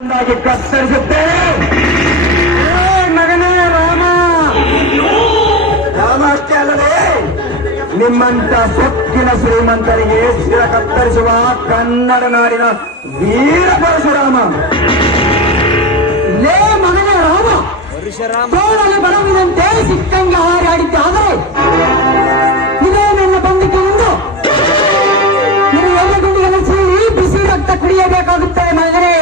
ಕತ್ತರಿಸುತ್ತೆ. ಮಗನೇ ರಾಮ, ರಾಮ ಅಷ್ಟೇ ಅಲ್ಲದೆ ನಿಮ್ಮಂತ ಸೊಕ್ಕಿನ ಶ್ರೀಮಂತರಿಗೆ ಶಿರ ಕತ್ತರಿಸುವ ಕನ್ನಡ ನಾಡಿನ ವೀರ ಪರಶುರಾಮ. ಲೇ ಮಗನೇ ರಾಮ, ತೋಳಲು ಬರುವುದಂತೆ ಸಿಕ್ಕಂಗೆ ಹಾರಾಡಿದ್ದಾದರೆ ಇದೇ ನನ್ನ ಬಂದಿಗೆ ಮುಂದು ನೀವು ಎಲ್ಲ ಗುಂಡಿಗಳನ್ನು ಸೀಳಿ ಬಿಸಿ ರಕ್ತ ಕುಡಿಯಬೇಕಾಗುತ್ತೆ ಮಗನೇ.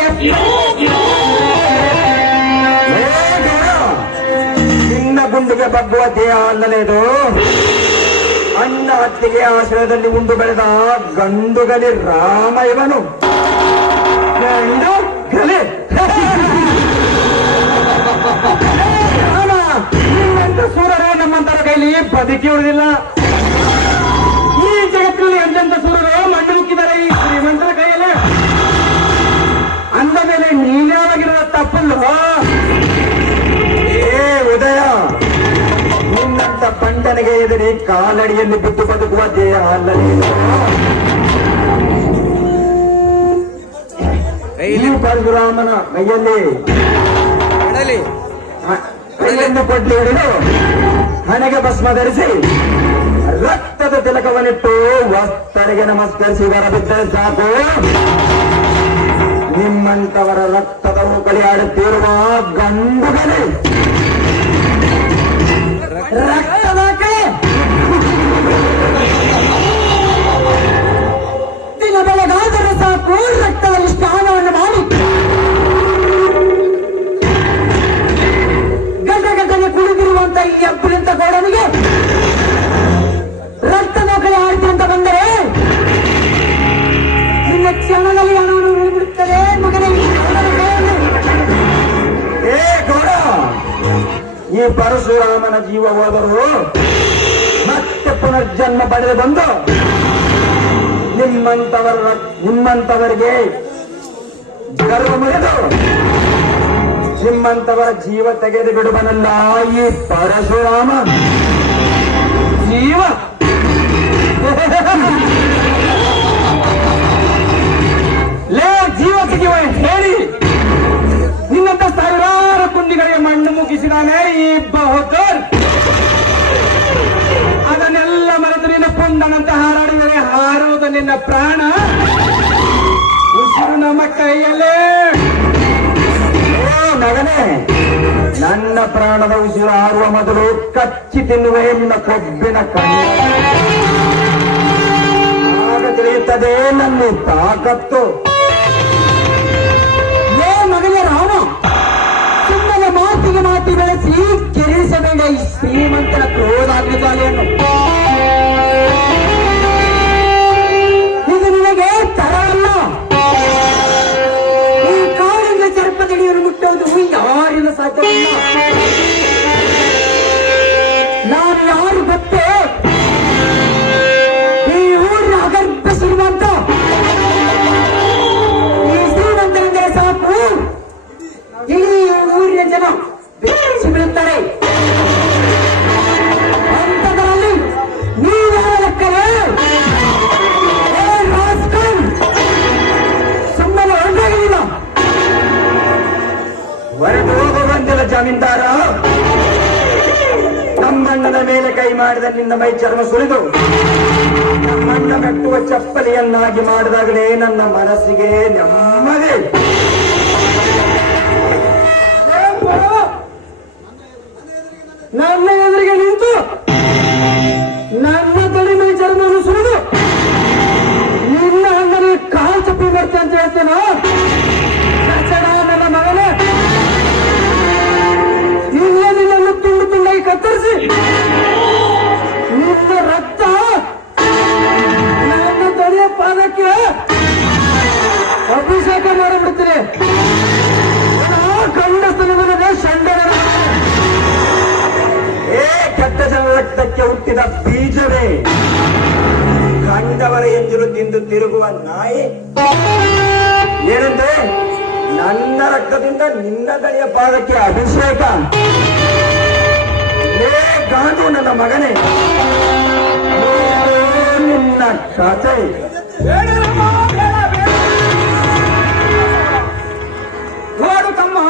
ನಿನ್ನ ಗುಂಡಿಗೆ ಬಗ್ಗುವ ದೇಹ ಅಲ್ಲಲೇದು, ಅಣ್ಣ ಹತ್ತಿಗೆ ಆಶ್ರಯದಲ್ಲಿ ಉಂಡು ಬೆಳೆದ ಗಂಡುಗಲಿ ರಾಮ ಇವನು. ಗಂಡು ಗಲಿ ನಿಮ್ಮಂತ ಸೂರರೇ ನಮ್ಮಂತರ ಕೈಲಿ ಬದುಕಿ ಉಳಿದಿಲ್ಲ. ಈ ಜಗತ್ತಿನಲ್ಲಿ ಎಂತೆಂತ ಸೂರರು ಮಣ್ಣು ಮುಕ್ಕಿದ್ದಾರೆ ಈ ಶ್ರೀಮಂತರ ಕೈಯಲ್ಲಿ. ಅಂದ ಮೇಲೆ ನೀನಾಗಿರುವ ತಪ್ಪಲ್ಲ. ಏ ಉದಯ, ನಿನ್ನಂತ ಪಂಡನಿಗೆ ಎದುರಿ ಕಾಲಡಿಯಲ್ಲಿ ಬಿದ್ದು ಬದುಕುವ ದೇಹ ಅಲ್ಲದೆ ಈ ಪರಶುರಾಮನ ಕೈಯಲ್ಲಿ ಕೈಯನ್ನು ಕೊಟ್ಟು ಹಿಡಿದು ಹಣೆಗೆ ಭಸ್ಮ ಧರಿಸಿ ರಕ್ತದ ತಿಲಕವನ್ನಿಟ್ಟು ವಸ್ತರಿಗೆ ನಮಸ್ಕರಿಸಿ ಬರಬಿದ್ದರೆ ಸಾಕು. ನಿಮ್ಮಂತವರ ರಕ್ತದ ಕಳಿ ಆಡುತ್ತಿರುವ ಗಂಡುಗಳೇ ರಕ್ತದ ಕಳೆ ದಿನ ಬೆಳಗಾದರೆ ಸಾಕು ರಕ್ತದಲ್ಲಿ ಸ್ನಾನವನ್ನು ಮಾಡಿ ಗಡ್ಡಗಡ್ಡನೆ ಕುಡಿದಿರುವಂತ ಈ ಅಬ್ಬುಲಿಂತ ಗೋಡನಿಗೆ ರಕ್ತದ ಕಳೆ ಆಡ್ತಿ ಅಂತ ಬಂದರೆ ನಿನ್ನ ಕ್ಷಣದಲ್ಲಿ ಹಣವನ್ನು ಉಳಿಬಿಡುತ್ತದೆ ಮಗನೇ. ಏ ಗೌಡ, ಈ ಪರಶುರಾಮನ ಜೀವ ಹೋದರು ಮತ್ತೆ ಪುನರ್ಜನ್ಮ ಪಡೆದು ಬಂದು ನಿಮ್ಮಂತವರಿಗೆ ಗರ್ವ ಮುರಿದು ನಿಮ್ಮಂತವರ ಜೀವ ತೆಗೆದು ಬಿಡುವನಲ್ಲ ಈ ಪರಶುರಾಮ. ಜೀವ ಲೇ ಜೀವ ತೆಗೆಯುವ ಹೇಳಿ ನಿನ್ನಂತ ಸಾವಿರಾರು ಕುಂಡಿಗಳಿಗೆ ಮಣ್ಣು ಮುಗಿಸಿದಾನೆ ಈ ಬಹದ್ದೂರ್. ಅದನ್ನೆಲ್ಲ ಮರೆತು ನಿನ್ನ ಪುಂಡನಂತ ಹಾರಾಡಿದರೆ ಹಾರುವುದು ನಿನ್ನ ಪ್ರಾಣ, ಉಸಿರು ನಮ್ಮ ಕೈಯಲ್ಲೇ. ಮಗನೇ, ನನ್ನ ಪ್ರಾಣದ ಉಸಿರು ಹಾರುವ ಮೊದಲು ಕಚ್ಚಿ ತಿನ್ನುವೆ ನಿನ್ನ ಕೊಬ್ಬಿನ ಕಣ್ಣು. ಆಗ ತಿಳಿಯುತ್ತದೆ ನನ್ನ ತಾಕತ್ತು. ಮಗನೇ ರಾಮ, ಸುಮ್ಮನೆ ಮಾತಿಗೆ ಮಾತಿ ಬೆಳೆಸಿ ಕೆರಳಿಸಬೇಡ ಈ ಶ್ರೀಮಂತರ ಕ್ರೋಧಾಗ್ನಿಜಾಲೆಯನ್ನು. ಇದು ನಿನಗೆ ತರವಲ್ಲ. ಈ ಕಾಡಿನ ಚರ್ಪದಡಿಯನ್ನು ಮುಟ್ಟುವುದು ಯಾರಿಂದ ಸಾಧ್ಯವಿಲ್ಲ. ನಾನು ಯಾರು ಗೊತ್ತೇ? ಈ ಊರಿನ ಅಗರ್ಭ ಶ್ರೀಮಂತ. ಈ ಊರಿನ ಜನ ಬೆಚ್ಚಿ ಬೀಳುತ್ತಾರೆ. ಅಂತದರಲ್ಲಿ ನೀವೇ ಲೆಕ್ಕವೇ? ಸುಮ್ಮನೆ ಹೊರಟಾಗಲಿಲ್ಲ. ಹೊರಟು ಹೋಗುವಂತಿಲ್ಲ ಜಮೀನ್ದಾರ. ನಮ್ಮಣ್ಣನ ಮೇಲೆ ಕೈ ಮಾಡಿದ ನಿನ್ನ ಮೈ ಚರ್ಮ ಸುರಿದು ನಮ್ಮಣ್ಣ ಕಟ್ಟುವ ಚಪ್ಪಲಿಯನ್ನಾಗಿ ಮಾಡಿದಾಗಲೇ ನನ್ನ ಮನಸ್ಸಿಗೆ ನೆಮ್ಮದಿ. ನನ್ನ ಎದುರಿಗೆ ನಿಂತು ನನ್ನ ತಲೆ ಮೈ ಚರ್ಮವನ್ನು ಸುರಿದು ನಿನ್ನ ಅಣ್ಣನಿಗೆ ಕಾಲು ಚಪ್ಪಿ ಬರ್ತೆ ಅಂತ ಹೇಳ್ತೇನೋ ನನ್ನ ಮಗನೇ. ಇಲ್ಲೇ ನಿನ್ನನ್ನು ತುಂಡು ತುಂಡಾಗಿ ಕತ್ತರಿಸಿ ನಿನ್ನ ರಕ್ತ ನನ್ನ ತಲೆಯ ಪಾದಕ್ಕೆ ಅಭಿಷೇಕ ಮಾಡಿಬಿಡ್ತೀನಿ. ಕಂಡಸ್ತನವರದೇ ಶಂಡನ ಕೆಟ್ಟ ಜನರ ರಕ್ತಕ್ಕೆ ಹುಟ್ಟಿದ ಬೀಜವೇ ಕಂಡವರ ಎಂಜಲು ತಿಂದು ತಿರುಗುವ ನಾಯಿ. ಏನಂದ್ರೆ ನನ್ನ ರಕ್ತದಿಂದ ನಿನ್ನ ದಣಿಯ ಪಾದಕ್ಕೆ ಅಭಿಷೇಕ. ಏ ಗಾಂಡು ನನ್ನ ಮಗನೇ, ನಿನ್ನ ಕಥೆ ತಮ್ಮ,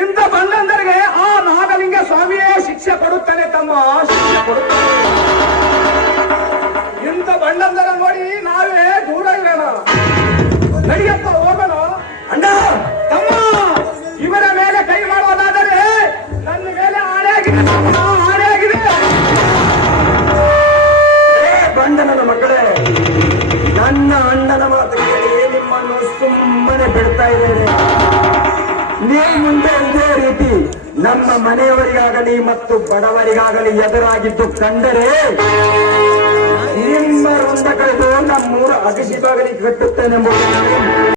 ಇಂಥ ಬಂಡಂದರಿಗೆ ಆ ನಾಗಲಿಂಗ ಸ್ವಾಮಿಯೇ ಶಿಕ್ಷೆ ಕೊಡುತ್ತಾನೆ ತಮ್ಮ, ಶಿಕ್ಷೆ ಕೊಡುತ್ತಾನೆ. ಇಂಥ ಬಂಡಂದರ ನೋಡಿ ನಾವೇ ದೂರ ಇರೋಣ. ನಡಿಯಪ್ಪ ಹೋಗೋಣ. ಅಣ್ಣ ತಮ್ಮ, ಇವರ ಮೇಲೆ ಕೈ ಮಾಡುವುದಾದರೆ ನನ್ನ ಮೇಲೆ ಆಣೆಯಾಗಿದೆ ತಮ್ಮ, ಆಣೆಯಾಗಿದೆ. ಬಂಡನನ ಮಕ್ಕಳೇ, ನನ್ನ ಅಣ್ಣನ ಮಾತು ಕೇಳಿ ನಿಮ್ಮನ್ನು ಸುಮ್ಮನೆ ಬಿಡ್ತಾ ಇದ್ದೇನೆ. ನೀವು ಮುಂದೆ ಇದೇ ರೀತಿ ನಮ್ಮ ಮನೆಯವರಿಗಾಗಲಿ ಮತ್ತು ಬಡವರಿಗಾಗಲಿ ಎದುರಾಗಿದ್ದು ಕಂಡರೆ ನಿಮ್ಮ ರುಂಡ ಕಳೆದು ನಮ್ಮೂರ ಅಗಸಿ ಬಾಗಿಲಿಗೆ ಕಟ್ಟುತ್ತೇನೆಂಬುದು